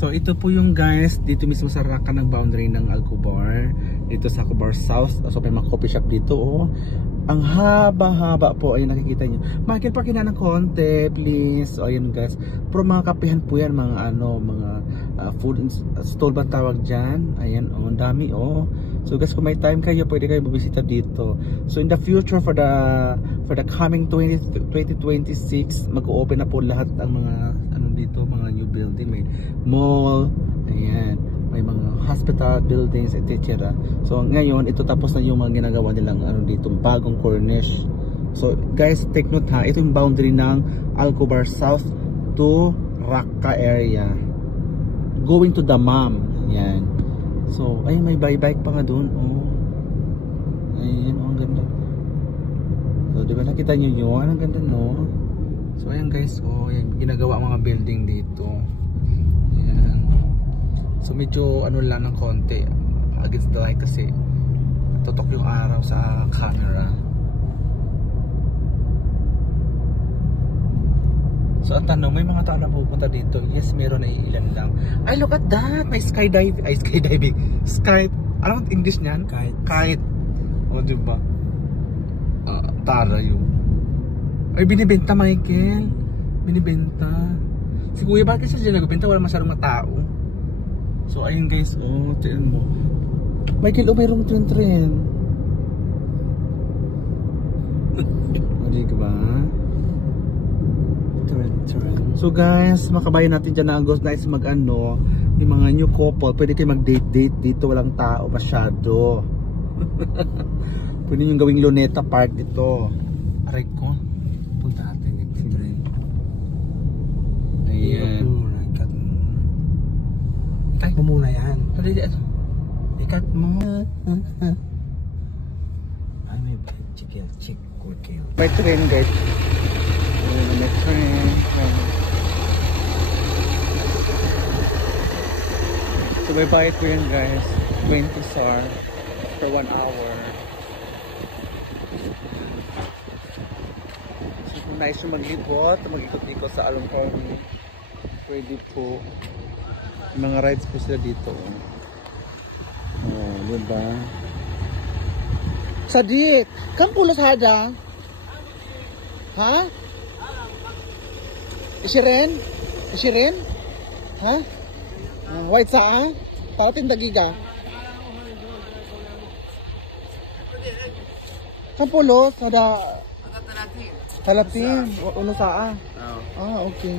So ito po yung guys, dito mismo sa Raqqa ng boundary ng Alcobar. Dito sa Alcobar South. So may mga coffee shop dito oh. Ang haba-haba po, ayun nakikita nyo. Michael, parking na ng konti, please. So ayun guys, pero mga kapihan po yan, mga mga food stall ba tawag dyan. Ayan oh, ang dami oh. So guys, kung may time kayo, pwede kayo bubisita dito. So in the future, for the coming 2026, mag-open na po lahat ang mga dito, mga new building. May mall, ayan, may mga hospital buildings, etc. So ngayon, ito tapos na yung mga ginagawa nilang dito, bagong corniche. So guys, take note ha, ito yung boundary ng Alcobar South to Raqqa area, going to Dammam. Ayan. So ayun, may bike pa nga doon oh. Ayun oh, ang ganda. So diba nakita nyo yun, ang ganda no. So ayan guys, oh, ayan, ginagawa ang mga building dito. Ayan. So medyo lang ng konti against the light kasi tutok yung araw sa camera. So ang tanong, may mga tao na pupunta dito? Yes, meron, na ilan lang. Ay, look at that! May skydiving. Ay, skydiving. Ano ang English niyan? Kite. O, diba? Tara yun. Ay, binibenta, Michael. Binibenta. Si Kuya, bakit siya dyan nagbenta? Wala masyadong mga tao. So, ayun guys. Oh, tignan mo. Michael, mayroong train. Hindi ka ba? So guys, makabayan natin dyan na ang Ghost Nights yung mga new couple, pwede kayo mag-date dito, walang tao masyado. Pwede nyo gawing Luneta Park dito. Aray ko, punta natin yung train. Ayan. Ikat mo muna yan. Ikat mo. Ay, may chick. May train guys. May train. So may bayad ko yun guys, 20 SAR for 1 hour. So kung nais nyo mag-ikot sa Alcobar, pwede po. May mga rides po sila dito. Oh, diba? Sadiq, kam pulos hada? Ha? Ishirin? Ha? White saa? Parating dagiga? Kampulos? Ada? Talatin. Uno saa? Ah, okay.